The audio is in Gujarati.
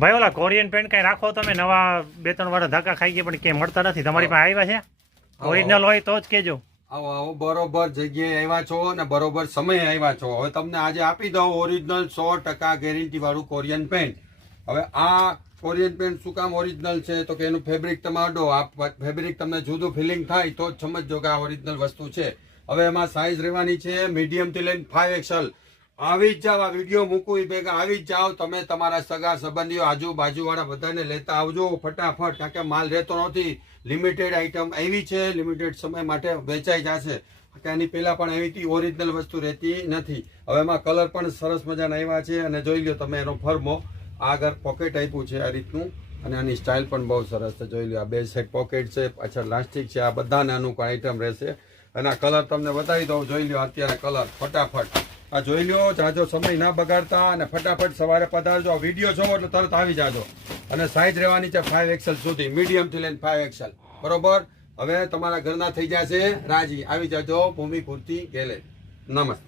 ભાઈ ઓલા કોરિયન પેન્ટ કઈ રાખો તમે, નવા 2-3 વાર ધક્કા ખાઈ ગયા પણ ક્યાંય મળતા નથી, તમારી પાસે આવ્યા છે ઓરિજિનલ હોય તો જ કેજો. આવો આવો, બરોબર જગ્યાએ આવ્યા છો અને બરોબર સમયે આવ્યા છો. હવે તમને આજે આપી દઉં ઓરિજિનલ 100% ગેરંટી વાળું કોરિયન પેન્ટ. હવે આ કોરિયન પેન્ટ શું કામ ઓરિજિનલ છે તો કે એનું ફેબ્રિક તમે અડો, આ ફેબ્રિક તમને જુદું ફિલિંગ થાય તો જ સમજજો કે આ ઓરિજિનલ વસ્તુ છે. હવે એમાં સાઈઝ રહેવાની છે મીડિયમ થી લઈને 5XL. આવી જ જાવ, આ વિડીયો મૂકું ભેગા આવી જ જાવ તમે, તમારા સગા સંબંધીઓ આજુબાજુ વાળા બધાને લેતા આવજો ફટાફટ, કારણ કે માલ રહેતો નથી. લિમિટેડ આઈટમ આવી છે, લિમિટેડ સમય માટે વેચાઈ જશે. એની પહેલા પણ આવી હતી, ઓરિજિનલ વસ્તુ રહેતી નથી. હવે એમાં કલર પણ સરસ મજાના આવ્યા છે અને જોઈ લો તમે એનો ફર્મો. આગળ પોકેટ આપ્યું છે આ રીતનું અને આની સ્ટાઇલ પણ બહુ સરસ છે. જોઈ લો આ 2 સાઈડ પોકેટ છે, પાછળ લાસ્ટિક છે. આ બધાને અનુકૂળ આઈટમ રહેશે અને આ કલર તમને બતાવી દઉં. જોઈ લો અત્યારે કલર ફટાફટ આ જોઈ લો, જાજો સમય ના બગાડતા અને ફટાફટ સવારે પધારજો. વિડીયો જોવો એટલે તરત આવી જાજો. અને સાઈઝ રહેવાની છે 5XL સુધી, મીડિયમ થી લઈને 5XL. બરોબર. હવે તમારા ઘરના થઈ જશે રાજી. આવી જાજો ભૂમિ પૂર્તિ ગેલેરી. નમસ્તે.